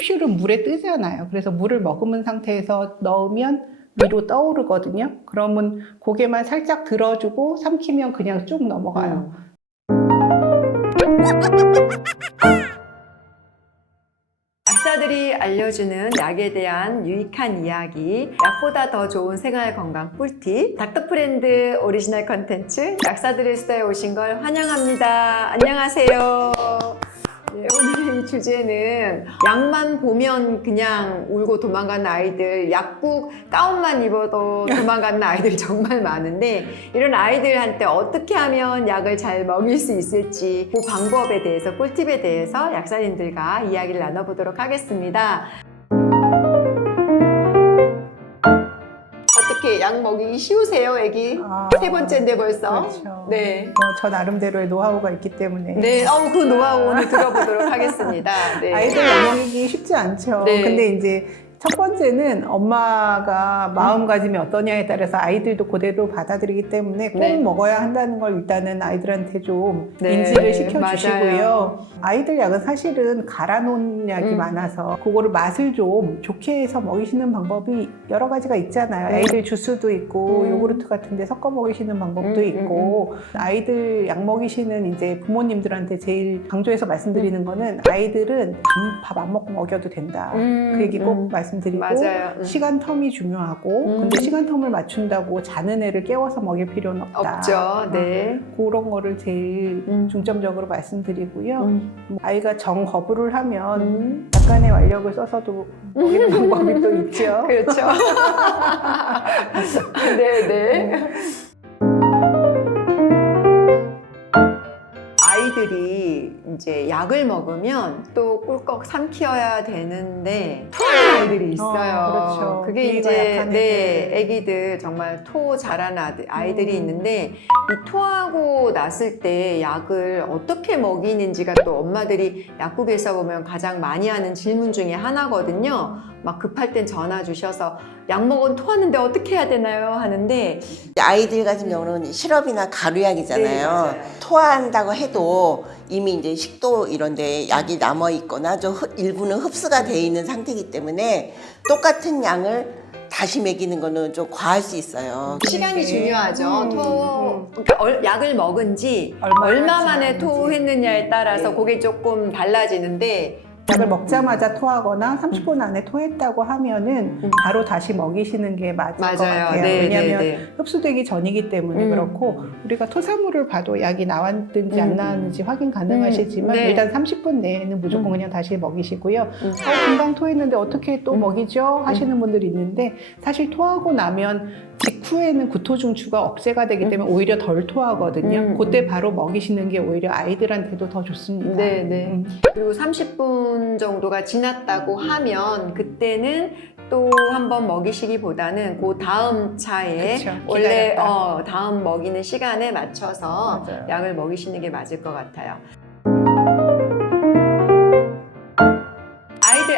캡슐은 물에 뜨잖아요. 그래서 물을 머금은 상태에서 넣으면 위로 떠오르거든요. 그러면 고개만 살짝 들어주고 삼키면 그냥 쭉 넘어가요. 약사들이 알려주는 약에 대한 유익한 이야기, 약보다 더 좋은 생활 건강 꿀팁, 닥터프렌드 오리지널 컨텐츠, 약사들의 수다에 오신 걸 환영합니다. 안녕하세요. 네, 오늘 이 주제는 약만 보면 그냥 울고 도망가는 아이들, 약국 가운만 입어도 도망가는 아이들 정말 많은데 이런 아이들한테 어떻게 하면 약을 잘 먹일 수 있을지 그 방법에 대해서 꿀팁에 대해서 약사님들과 이야기를 나눠보도록 하겠습니다. 약 먹이기 쉬우세요, 애기? 아, 세 번째인데 벌써. 그렇죠. 네. 뭐, 저 나름대로의 노하우가 있기 때문에 네, 어우, 그 노하우 오늘 들어보도록 하겠습니다. 네. 아이들 양먹이기 쉽지 않죠. 네. 근데 이제 첫 번째는 엄마가 마음가짐이 어떠냐에 따라서 아이들도 그대로 받아들이기 때문에 꼭 네. 먹어야 한다는 걸 일단은 아이들한테 좀 네, 인지를 시켜주시고요. 맞아요. 아이들 약은 사실은 갈아 놓은 약이 음. 많아서 그거를 맛을 좀 좋게 해서 먹이시는 방법이 여러 가지가 있잖아요. 음. 아이들 주스도 있고 음. 요구르트 같은데 섞어 먹이시는 방법도 음, 있고 아이들 약 먹이시는 이제 부모님들한테 제일 강조해서 말씀드리는 거는 아이들은 밥 안 먹고 먹여도 된다. 음, 그 얘기 꼭 음. 말씀 드리고 맞아요. 음. 시간 텀이 중요하고 음. 근데 시간 텀을 맞춘다고 자는 애를 깨워서 먹일 필요는 없다. 없죠. 네. 그런 거를 제일 음. 중점적으로 말씀드리고요. 음. 뭐 아이가 정 거부를 하면 음. 약간의 완력을 써서도 먹이는 방법이 또 있죠. 그렇죠. 네, 네. 아이들이 이제 약을 먹으면 또 꿀꺽 삼키어야 되는데 토하는 아이들이 있어요. 어, 그렇죠. 그게 이제 약한 네. 아기들 정말 토 잘하는 아이들이 음. 있는데 이 토하고 났을 때 약을 어떻게 먹이는지가 또 엄마들이 약국에서 보면 가장 많이 하는 질문 중에 하나거든요. 막 급할 땐 전화 주셔서 약 먹은 토하는데 어떻게 해야 되나요? 하는데 아이들 같은 경우는 시럽이나 가루약이잖아요. 네. 토한다고 해도 이미 이제 식도 이런데 약이 남아 있거나 좀 흡- 일부는 흡수가 돼 있는 상태이기 때문에 똑같은 양을 다시 먹이는 거는 좀 과할 수 있어요. 시간이 네. 중요하죠. 음, 토 그러니까 얼- 약을 먹은 지 얼마 만에. 토했느냐에 따라서 네. 그게 조금 달라지는데 약을 먹자마자 토하거나 30분 안에 토했다고 하면은 음. 바로 다시 먹이시는 게 맞을 것 맞아요. 같아요. 네, 왜냐하면 네, 네. 흡수되기 전이기 때문에 음. 그렇고 우리가 토사물을 봐도 약이 나왔든지 음. 안 나왔는지 확인 가능하시지만 음. 네. 일단 30분 내에는 무조건 음. 그냥 다시 먹이시고요. 음. 어, 금방 토했는데 어떻게 또 음. 먹이죠? 하시는 분들이 있는데 사실 토하고 나면 직후에는 구토 중추가 억제가 되기 음. 때문에 오히려 덜 토하거든요. 음. 그때 바로 먹이시는 게 오히려 아이들한테도 더 좋습니다. 네, 네. 음. 그리고 30분 정도가 지났다고 하면 그때는 또 한 번 먹이시기보다는 그 다음 차에 그쵸, 원래 기다렸다. 어, 다음 먹이는 시간에 맞춰서 맞아요. 약을 먹이시는 게 맞을 것 같아요.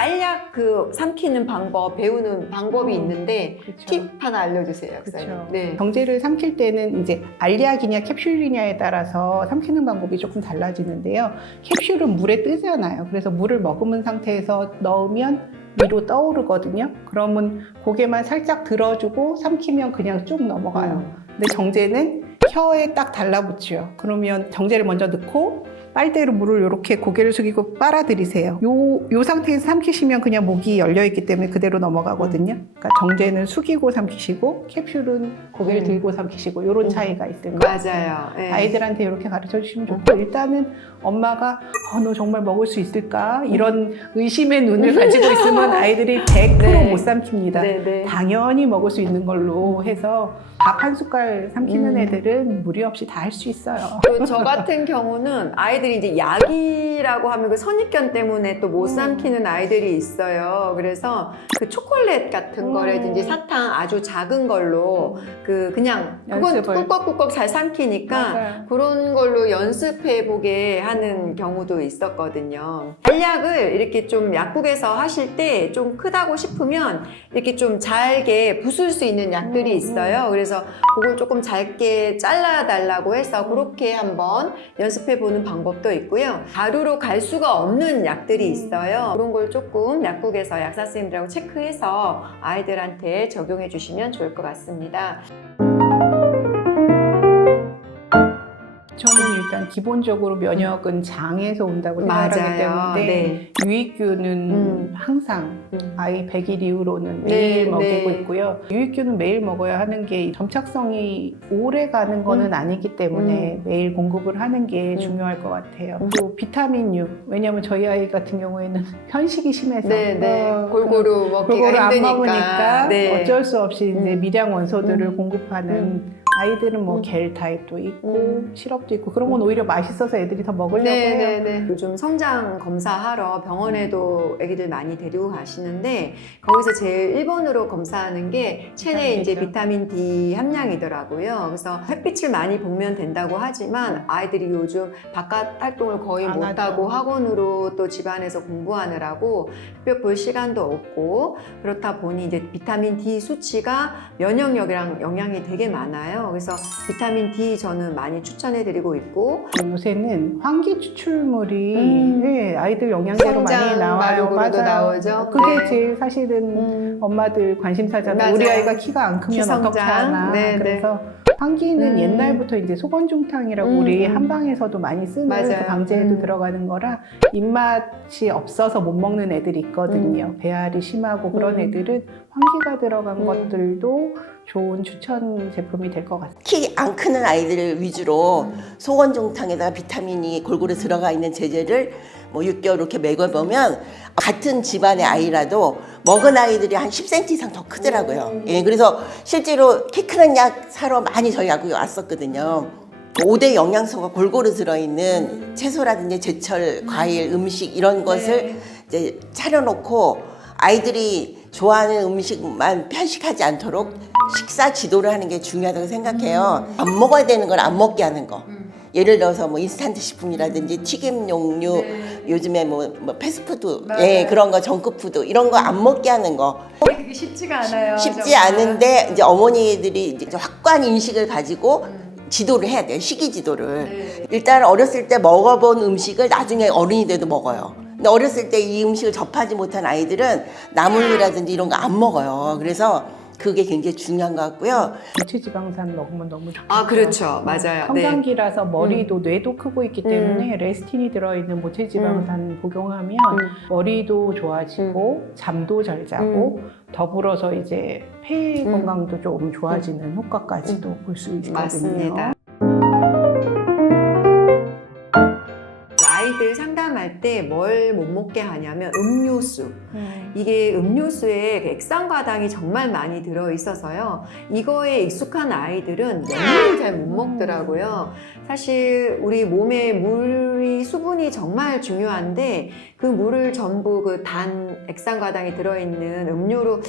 알약 그 삼키는 방법 배우는 방법이 음, 있는데 그쵸. 팁 하나 알려주세요, 약사님. 그렇죠. 네. 정제를 삼킬 때는 이제 알약이냐 캡슐이냐에 따라서 삼키는 방법이 조금 달라지는데요. 캡슐은 물에 뜨잖아요. 그래서 물을 머금은 상태에서 넣으면 위로 떠오르거든요. 그러면 고개만 살짝 들어주고 삼키면 그냥 쭉 넘어가요. 음. 근데 정제는 혀에 딱 달라붙죠. 그러면 정제를 먼저 넣고 빨대로 물을 이렇게 고개를 숙이고 빨아들이세요. 요, 요 상태에서 삼키시면 그냥 목이 열려있기 때문에 그대로 넘어가거든요. 그러니까 정제는 숙이고 삼키시고 캡슐은 고개를 음. 들고 삼키시고 이런 음. 차이가 있는 거예요. 맞아요. 네. 아이들한테 이렇게 가르쳐 주시면 좋고 일단은 엄마가 어, 너 정말 먹을 수 있을까 이런 의심의 눈을 가지고 있으면 아이들이 100% 네. 못 삼킵니다. 네, 네. 당연히 먹을 수 있는 걸로 해서 밥 한 숟갈 삼키는 음. 애들은 무리 없이 다 할 수 있어요. 또저 같은 경우는 아이 들이 이제 약이라고 하면 그 선입견 때문에 또못 음. 삼키는 아이들이 있어요. 그래서 그 초콜릿 같은 음. 거라든지 사탕 아주 작은 걸로 그 그냥 그건 연습을. 꿀꺽꿀꺽 잘 삼키니까 맞아요. 그런 걸로 연습해 보게 하는 경우도 있었거든요. 알약을 이렇게 좀 약국에서 하실 때 좀 크다고 싶으면 이렇게 좀 잘게 부술 수 있는 약들이 음, 있어요. 그래서 그걸 조금 잘게 잘라 달라고 해서 그렇게 한번 연습해 보는 방법 이 방법도 있고요. 가루로 갈 수가 없는 약들이 음. 있어요. 그런 걸 조금 약국에서 약사 선생님들하고 체크해서 아이들한테 적용해 주시면 좋을 것 같습니다. 저는 일단 기본적으로 면역은 장에서 온다고 생각하기 맞아요. 때문에 네. 유익균은 음. 항상 음. 아이 100일 이후로는 네, 매일 먹이고 네. 있고요. 유익균은 매일 먹어야 하는 게 점착성이 오래 가는 거는 음. 아니기 때문에 매일 공급을 하는 게 음. 중요할 것 같아요. 음. 또 비타민류 왜냐하면 저희 아이 같은 경우에는 현식이 심해서 네, 네. 어, 골고루 먹기가 골고루 안 힘드니까. 먹으니까 네. 어쩔 수 없이 이제 음. 미량 원소들을 음. 공급하는 음. 아이들은 뭐 음. 겔 타입도 있고 음. 시럽도 있고 그런 건 오히려 맛있어서 애들이 더 먹으려고 네, 해요. 네, 네. 요즘 성장 검사하러 병원에도 아기들 많이 데리고 가시는데 거기서 제일 1번으로 검사하는 게 체내 이제 비타민이죠. 비타민 D 함량이더라고요. 그래서 햇빛을 많이 보면 된다고 하지만 아이들이 요즘 바깥 활동을 거의 안 못하고 하죠. 학원으로 또 집안에서 공부하느라고 햇볕 볼 시간도 없고 그렇다 보니 이제 비타민 D 수치가 면역력이랑 영향이 되게 많아요. 그래서 비타민 D 저는 많이 추천해 드리고 있고 요새는 환기 추출물이 음. 네, 아이들 영양제로 많이 나와요. 맞아요. 나오죠. 그게 네. 제일 사실은 음. 엄마들 관심사잖아요. 맞아요. 우리 아이가 키가 안 크면 키성장. 어떻게 하나. 네, 네. 그래서 환기는 음. 옛날부터 이제 소건중탕이라고 음, 우리 음. 한방에서도 많이 쓰는 맞아요. 그 방제에도 음. 들어가는 거라 입맛이 없어서 못 먹는 애들이 있거든요. 배알이 심하고 그런 음. 애들은 환기가 들어간 음. 것들도 좋은 추천 제품이 될 것 같습니다. 키 안 크는 아이들을 위주로 소원종탕에다가 비타민이 골고루 들어가 있는 제제를 뭐 6개월 이렇게 먹어보면 같은 집안의 아이라도 먹은 아이들이 한 10cm 이상 더 크더라고요. 예, 그래서 실제로 키 크는 약 사러 많이 저희 약국에 왔었거든요. 5대 영양소가 골고루 들어있는 채소라든지 제철, 과일, 음식 이런 것을 이제 차려놓고 아이들이 좋아하는 음식만 편식하지 않도록 식사 지도를 하는 게 중요하다고 생각해요. 안 먹어야 되는 걸 안 먹게 하는 거. 예를 들어서 뭐 인스턴트 식품이라든지 튀김 용류, 요즘에 뭐, 뭐 패스트푸드, 예, 그런 거 정크푸드 이런 거 안 먹게 하는 거 그게 쉽지가 않아요. 쉽지 않은데 이제 어머니들이 이제 확고한 인식을 가지고 지도를 해야 돼요. 식이 지도를. 네. 일단 어렸을 때 먹어본 음식을 나중에 어른이 돼도 먹어요. 근데 어렸을 때 이 음식을 접하지 못한 아이들은 나물이라든지 이런 거 안 먹어요. 그래서 그게 굉장히 중요한 것 같고요. 무체지방산 먹으면 너무 좋고 아 그렇죠, 맞아요. 네. 성장기라서 머리도 뇌도 크고 있기 때문에 레스틴이 들어있는 모체지방산 복용하면 음. 머리도 좋아지고 잠도 잘 자고 더불어서 이제 폐 음. 건강도 좀 좋아지는 효과까지도 볼 수 있거든요. 맞습니다. 할 때 뭘 못 먹게 하냐면 음료수. 음. 이게 음료수에 그 액상과당이 정말 많이 들어 있어서요. 이거에 익숙한 아이들은 면을 잘못 먹더라고요. 사실 우리 몸에 물이 수분이 정말 중요한데 그 물을 전부 그 단 액상과당이 들어있는 음료로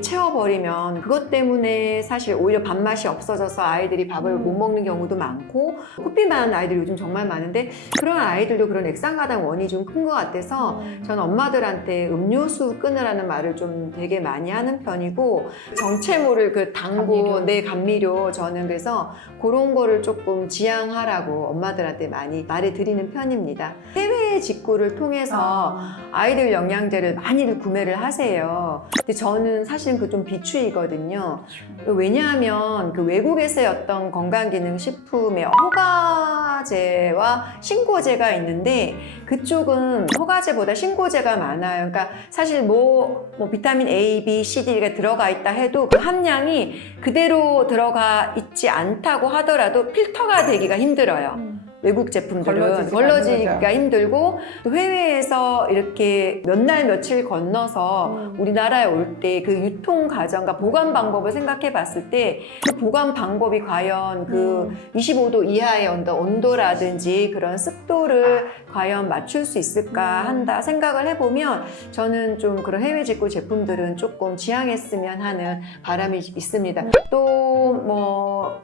채워버리면 그것 때문에 사실 오히려 밥맛이 없어져서 아이들이 밥을 못 먹는 경우도 많고 코피만 아이들 요즘 정말 많은데 그런 아이들도 그런 액상과당 원이 좀 큰 것 같아서 저는 엄마들한테 음료수 끊으라는 말을 좀 되게 많이 하는 편이고 정체물을 그 당고. 내 감미료 저는 그래서 그런 거를 조금 지양하라고 엄마들한테 많이 말을 드리는 편 입니다. 해외 직구를 통해서 아. 아이들 영양제를 많이들 구매를 하세요. 근데 저는 사실은 그 좀 비추이거든요. 왜냐하면 그 외국에서의 어떤 건강기능식품의 허가제와 신고제가 있는데 그쪽은 허가제보다 신고제가 많아요. 그러니까 사실 뭐, 뭐 비타민 A, B, C, D가 들어가 있다 해도 그 함량이 그대로 들어가 있지 않다고 하더라도 필터가 되기가 힘들어요. 외국 제품들은 걸러지지가 걸러지기가. 힘들고 또 해외에서 이렇게 몇 날 며칠 건너서 음. 우리나라에 올 때 그 유통 과정과 보관 방법을 생각해 봤을 때 그 보관 방법이 과연 그 음. 25도 이하의 온도, 온도라든지 그런 습도를 과연 맞출 수 있을까 음. 한다 생각을 해보면 저는 좀 그런 해외 직구 제품들은 조금 지양했으면 하는 바람이 있습니다. 음. 또뭐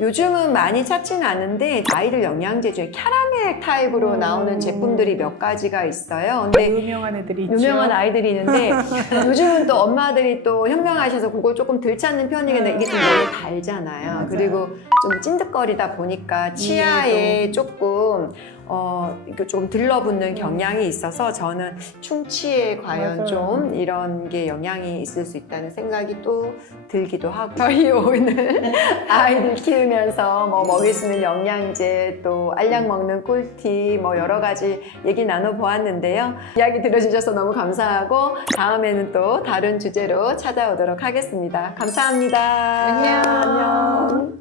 요즘은 많이 찾지는 않은데 아이들 영양 제 중에 캐러멜 타입으로 음. 나오는 제품들이 몇 가지가 있어요. 근데 유명한 애들이 있죠. 유명한 아이들이 있는데 요즘은 또 엄마들이 또 현명하셔서 그걸 조금 덜 찾는 편이겠는데 이게 좀 너무 달잖아요. 맞아요. 그리고 좀 찐득거리다 보니까 치아에 조금 어, 좀 들러붙는 경향이 있어서 저는 충치에 과연 맞아요. 좀 이런 게 영향이 있을 수 있다는 생각이 또 들기도 하고 저희 오늘 아이들 키우면서 뭐 먹일 수 있는 영양제 또 알약 먹는 꿀팁 뭐 여러 가지 얘기 나눠보았는데요. 이야기 들어주셔서 너무 감사하고 다음에는 또 다른 주제로 찾아오도록 하겠습니다. 감사합니다. 안녕. 안녕.